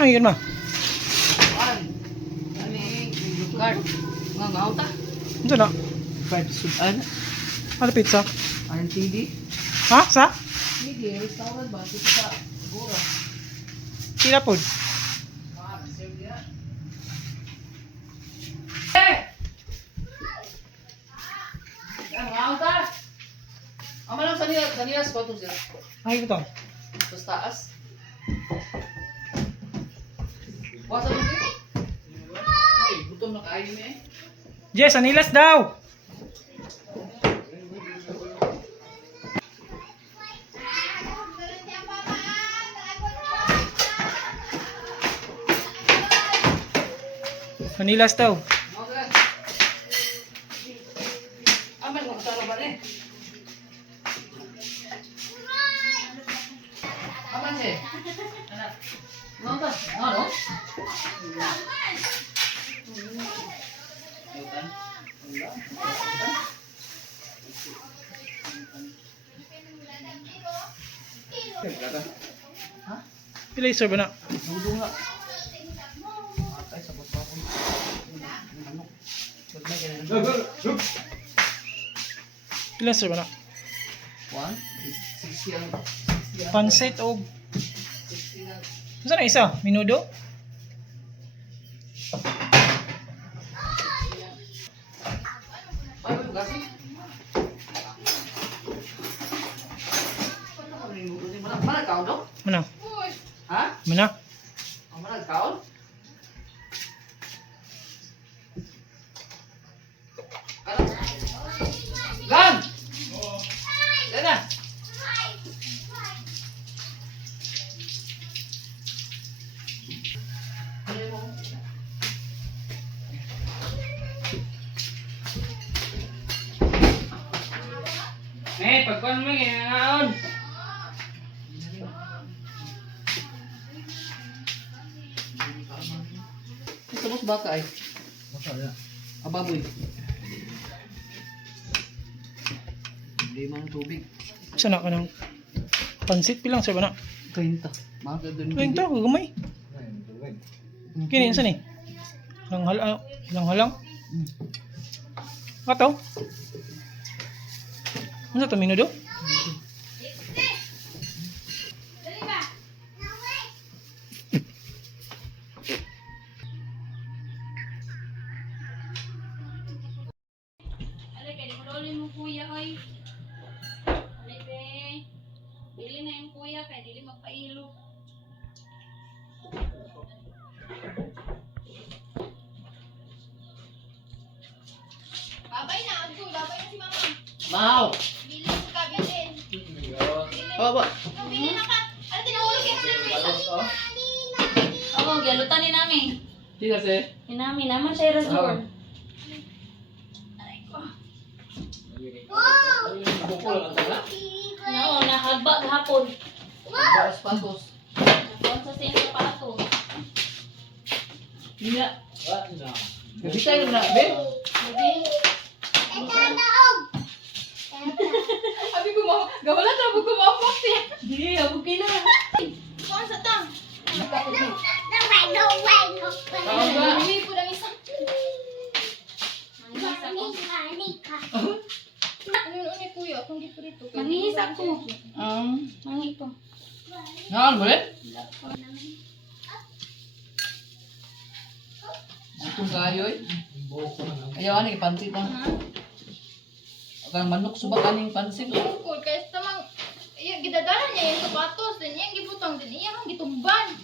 Ay, yun ma. Ani, card. Nga ngaw ta. Ito na. Card sudan. Ano pizza? RTD. Ha? Sa? Hindi, restaurant ba? Dito sa Gora. Tira po. Ngaw ta. Ama lang kanina sa pato siya. Ay, ito. Sa taas. Wasa mo siya? Ay, gutom na kain eh. Jess, anilas daw! Anilas daw. Aman mo taro ba ni? Aman siya. Anak. Ngaw ta. Ano? Ha? Pila yung serve na? Dudong nga. Atay, sabot pa ako. Ano? Bagay ganun. Pila yung serve na? 60 ang... Pansit o... 60 ang... Saan na isa? Minudo? Ay, ano kasi? Mana kau dong? Mana? Ha? Mana? Mana kau? Gan! Yan na! Pagkuhan mo yung ngaon. Sabos baka ay. Ababoy. Hindi man tubig. Saan na ka ng pansit? Pilang serve na? 30. Mga doon. 20, gamay. Kini, saan eh? Lang-halang? Ato? Ano ito, minudo? Alay, kaya di mo rolin mo kuya, oy. Alay, be. Bili na yung kuya, kaya dili magpailo. Babay na, Agdo. Babay na si mama. Mau. Bili mo ka, bilin. Baba. Ikaw, bili na ka. Ano, tinahulog yung sir. Oo, galutan ni namin. Hindi kasi. Inami naman siya resort. Bukol lang talaga. Oo, nahaba hapon. Bawas patos. Nagkaon sa same sapato. Hindi na. Gabitay na na, Ben. Lagi. Sabi ko, gawala na, huwag ko ma-fuck siya. Hindi, abog kayo na. Kuhan sa tang. Tawag ba? Bili ko ng isang. Ano ni kuya? Kung di prito. Mangis ako. Mangi ko. Ngawan mo rin? Itong kayo eh. Ayaw ano ipansit lang. Agang manok subak aning pansit. Bukod, kaya sa tamang, gidadala niya yung sapatos, din yung gibutang din, iyang gitumban.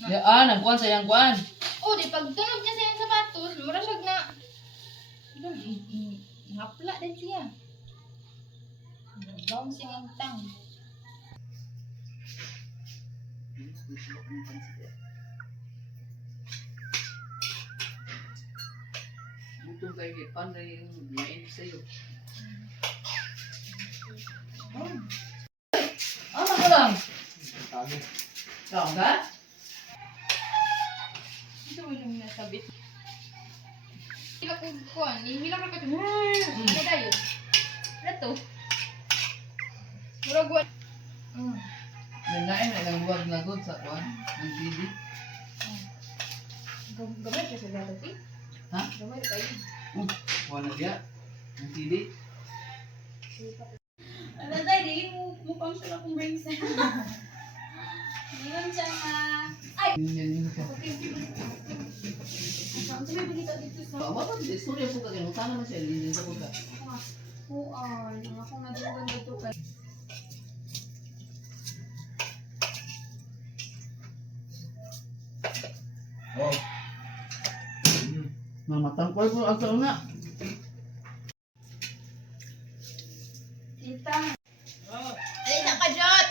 Nagkuhan sa iyang kuhan. O, di pagtunog niya sa yung sapatos, mura siya na, doon, hapla din siya. Bouncing ang tang. Buto kayo panday yung lain sa'yo. Ano ko lang? Ikaw ka? Ito mo yung nasabit. Hila ko kuhan, hila ka ito. Ano tayo? Ano to? Murag wa. Nanain na ilang buwag lagod sa kuwan. Ang TV. Gamay ka sa gato, eh. Ha? Gamay ka yun. Kuwan na diya. Ang TV. Ano tayo, dili mo function akong brain cell. Ngayon siya nga... Ay! Yan ka. Ang sabi ba dito sa... Wala, istorya po ka ganun. Sana na siya. Hindi sa puta. Kuan, ang akong nadugan dito kay... Oh. Mamatangkoy po ang taon na. Tita. Alisa ka, Jot!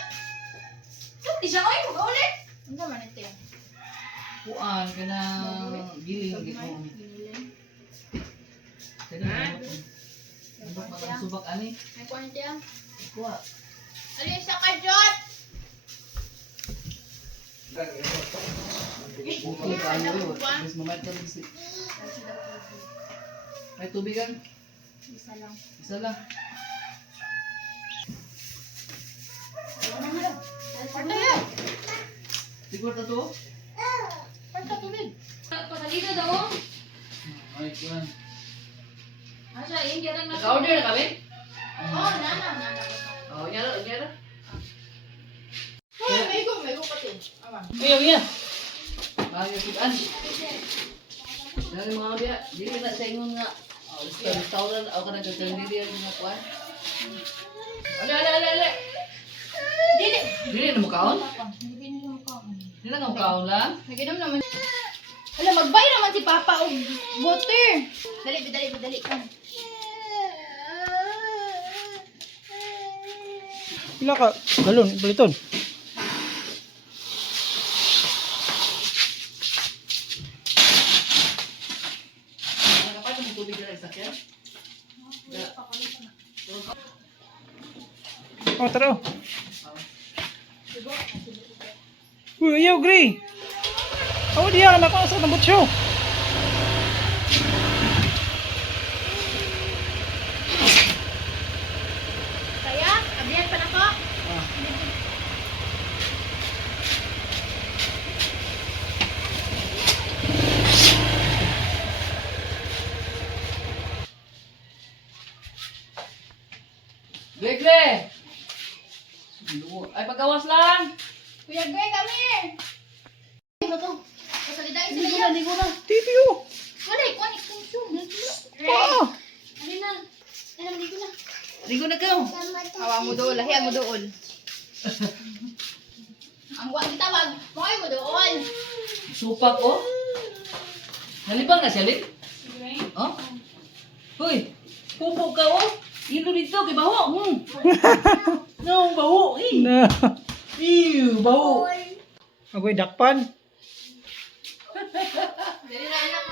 Hindi siya kayo, mag-ulit! Ano naman ito yan? Kuan ka na giling. Kaya ano matang subak ani? May kuwan siya. Kuha. Alisa ka, Jot! Kung paano yun. Mas mamaya ka mag-isip. May tubigan? Isa lang. Isa lang. Parta yan! Siguro na to? Parta tulid. Pasalino daw. Ay, kuhan. Asya, yung gerang na. Naka-order na kami? Oo, nana. Oo, nyara, nyara. Hoy, may go pati. Aman. Ayaw yan. Ayaw sudan. Dari mga dia, dili na sa ingon nga. Restaurant, ako ka na kakalirian nga kuhan. Ale. Dili. Dili na mo kaon? Hindi na mo ka. Dili na mo kaon lang? Naginom naman. Hala, magbay naman si Papa og water. Dali ka. Pila ka galon baliton. Kapag mo tubig na isakyan? Oh, tara. Uy, ayaw, Gray. Oh, diya, nakasat ng butso. Kaya, abiyan pa na ko. Gre! Ay, paggawas lang! Kuya Greg, kami. Ano to? Kasalidain sila Ligo yan. na, ligo na! Titio. Wala, kuwan extension. Ah. Ano na? Dito na. Ligo na ka! Awa mo dool, lahi mo dool. Ang wag tawag, moy mo dool. Supak ko? Nalibang nga siya, Lik? Oh? Hoy! Pupo ka, oh! Ilo dito, kay baho! No, baho! Na. Ew, baho! Agoy dakpan. Dali na anak.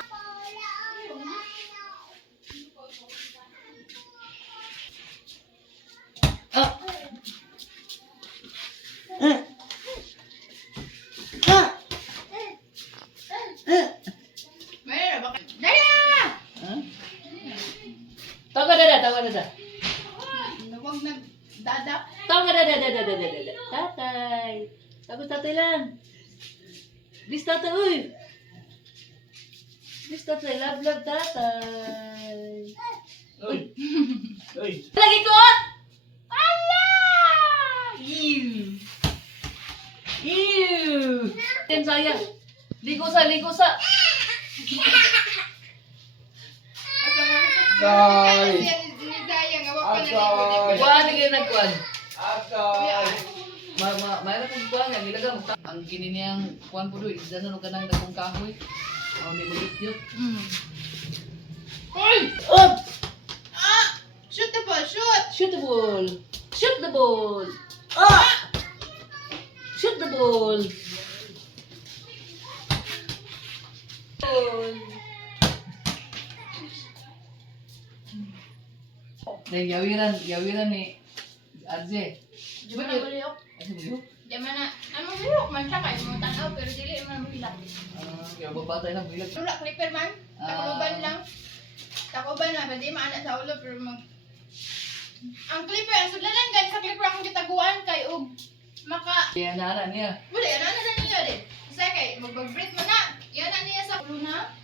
Ah! Mayroon ba? Daya! Huh? Tawa dada. Huwag nagdadak. Tawa dada. Tatay. Tapos tatay lang. Bis tatay, uy. Bis tatay, love tatay. Uy. Lagi ko! Ew! Ten saya. Ligo sa. Day. Kuhaan kayo nagkuhan. Mayroon kong kuhaan nga. Nilaga mo. Ang gininiyang kuhaan po doon. Isdanan o ka ng dakong kahoy. Ang di bulit yun. Hoy! Up! Shoot the ball, shoot! Shoot the ball! Shoot the ball! Ah! Shoot the ball! Dahil yawiran ni Arje. Di ba na buliyok? Ano mo? Di ba na, ano buliyok man siya kayo mo tanaw, pero dili man mo hilak. Kaya babatay lang bilag. Lula, clipper man. Takuban lang. Takuban na, pwede maanak sa ulo, pero ang clipper, ang sudlanan guys, sa clipper akong gitaguan kay og maka Kaya naanak niya. Wala, ano na niya din. Kasi kay, mag-break mo na. Yan na niya sa ulo na.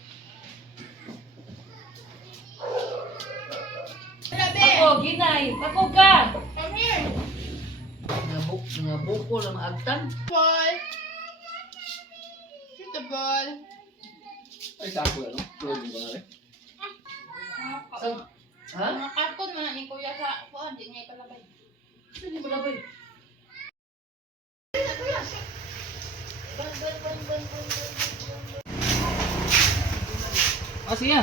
Grabe. Ako, ginay. Ako ka. Come here. Nabuko lang agtan. Ball. Shoot the ball. Ay, sako ano? Tulog mo ba na rin? Ha? Mga karton mo na ni Kuya sa kuwan, di niya ikalabay. Hindi mo labay. Oh, sige.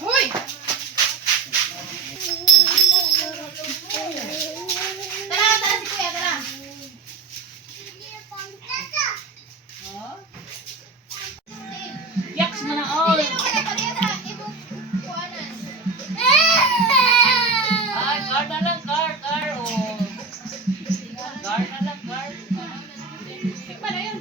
Hoy! Tara, tara si Kuya, tara. Yaks mo na all. Hindi na kaya kaya tara. Ibong kuwanan. Ay, car na lang, car. Oh. Car na lang, car. Paano yun?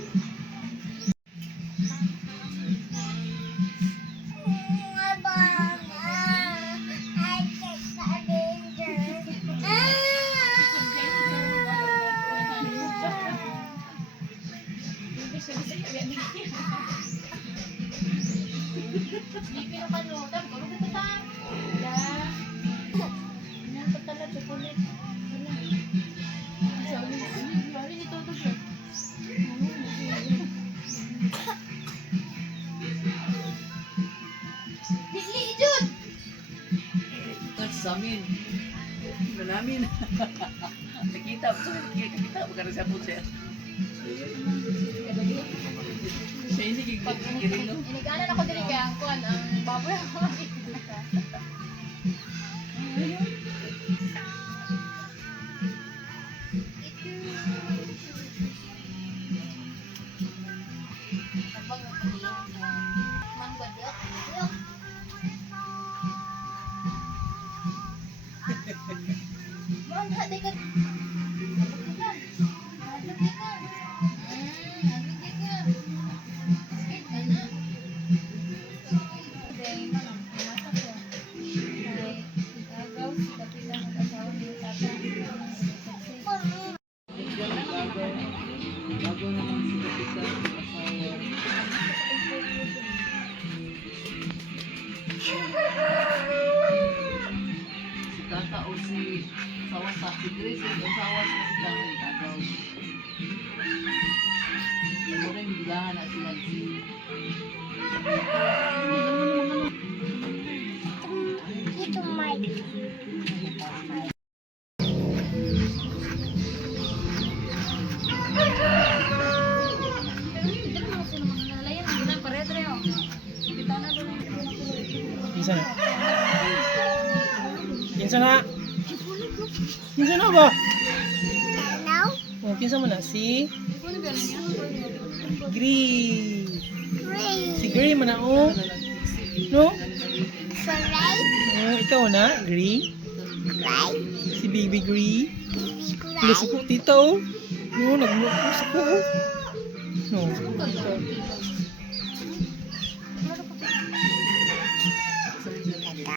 Hindi pinakalutan. Puro ka ta. Ya. Ano pa tala chocolate? Wala. Bali dito to siya. Dili jud. Kat sa amin. Namin. Nakita mo nakita mo kasi sa siya. Siya hindi kikirino. Inigaanan ako diri kay ang kuan ang baboy ako makikita. Abang man badyak. Man hadi ka. Bago naman sila sa asawa. Si tata o si asawa sa si Grace, yung asawa sa si tata yung agaw. Ano rin bilangan na sila si Kinsa na? Kinsa na? Kinsa na ba? Oh, kinsa man na? Si Gray. Si Gray man na, oh. No? Oh, ikaw na, Gray. Si Baby Gray. Plus ko, tita, oh. No, nag-plus ko, oh. No.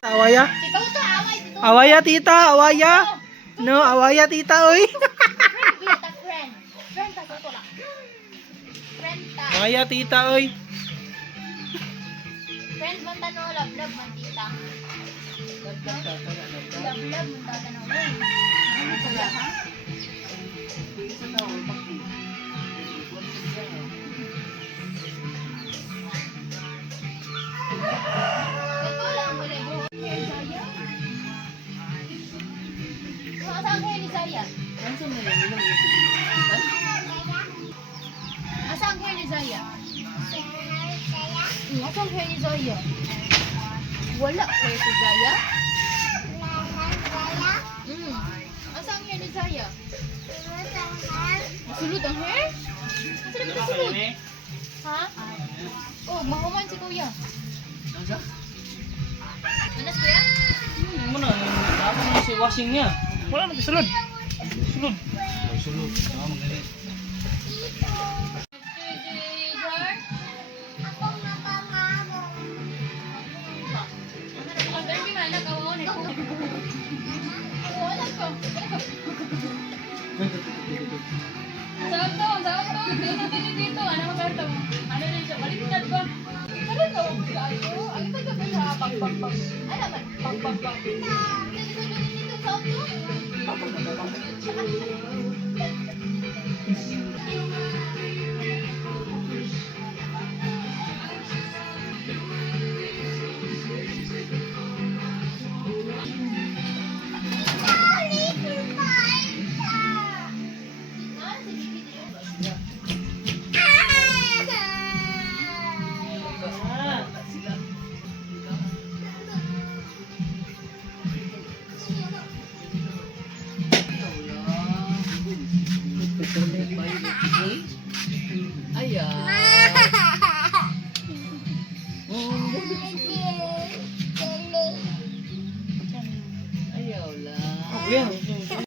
Awaya? Ikaw to away dito. Awaya, tita, awaya. No, awaya, tita, oy. Kita friend. Friend ta to lang. Friend ta. Awaya, tita, oy. Friend man ta no love man tita. Love man ta no. Ano pala ha? sa tao, bakit? Ito lang wala mo. Hair Zaya. Asang hair ni Zaya? Ano na yan? Ilang yung Asang hair ni Zaya? Asang hair ni Zaya? Wala hair si Zaya? Asang hair ni Zaya? Sulod ang hair? Asa na ba sulod? Ha? Oh, mahuman si Kuya. Ano siya? Anas Kuya? Muna, dapat na si washing niya. Wala na sulod. Sulod. Sulod. Ah, magalit. Ayan. Ayaw lang. Yan.